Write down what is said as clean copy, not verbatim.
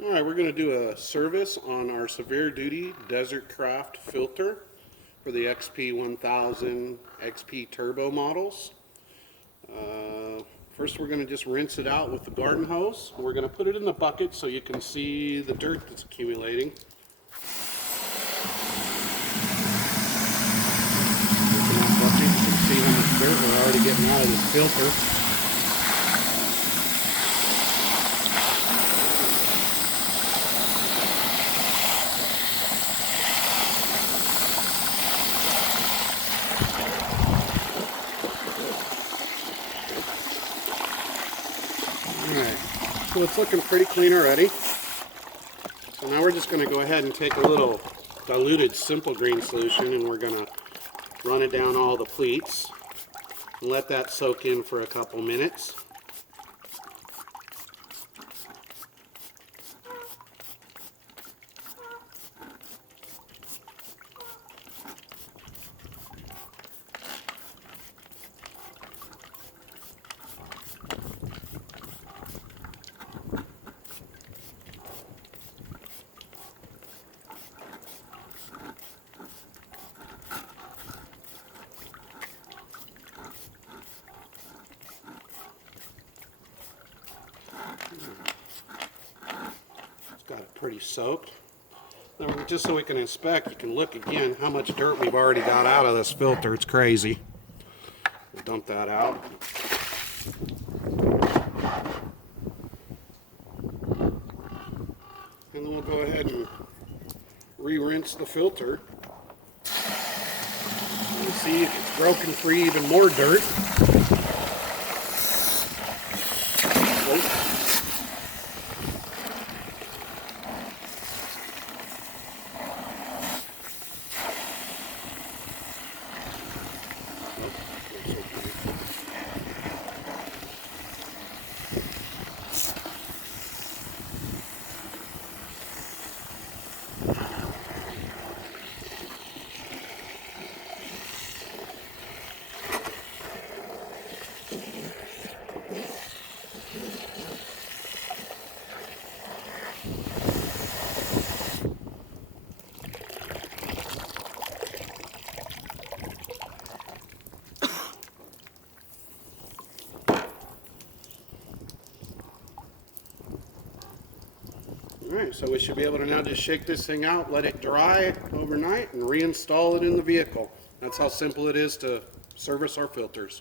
All right, we're going to do a service on our severe duty Desertcraft filter for the XP1000 XP Turbo models. First, we're going to just rinse it out with the garden hose. We're going to put it in the bucket so you can see the dirt that's accumulating. In that bucket, you can see how much dirt we're already getting out of this filter. Alright, so it's looking pretty clean already. So now we're just going to go ahead and take a little diluted simple green solution and we're going to run it down all the pleats and let that soak in for a couple minutes. It's got it pretty soaked. Now, just so we can inspect, you can look again how much dirt we've already got out of this filter. It's crazy. We'll dump that out. And then we'll go ahead and re-rinse the filter. And see if it's broken free even more dirt. Alright, so we should be able to now just shake this thing out, let it dry overnight, and reinstall it in the vehicle. That's how simple it is to service our filters.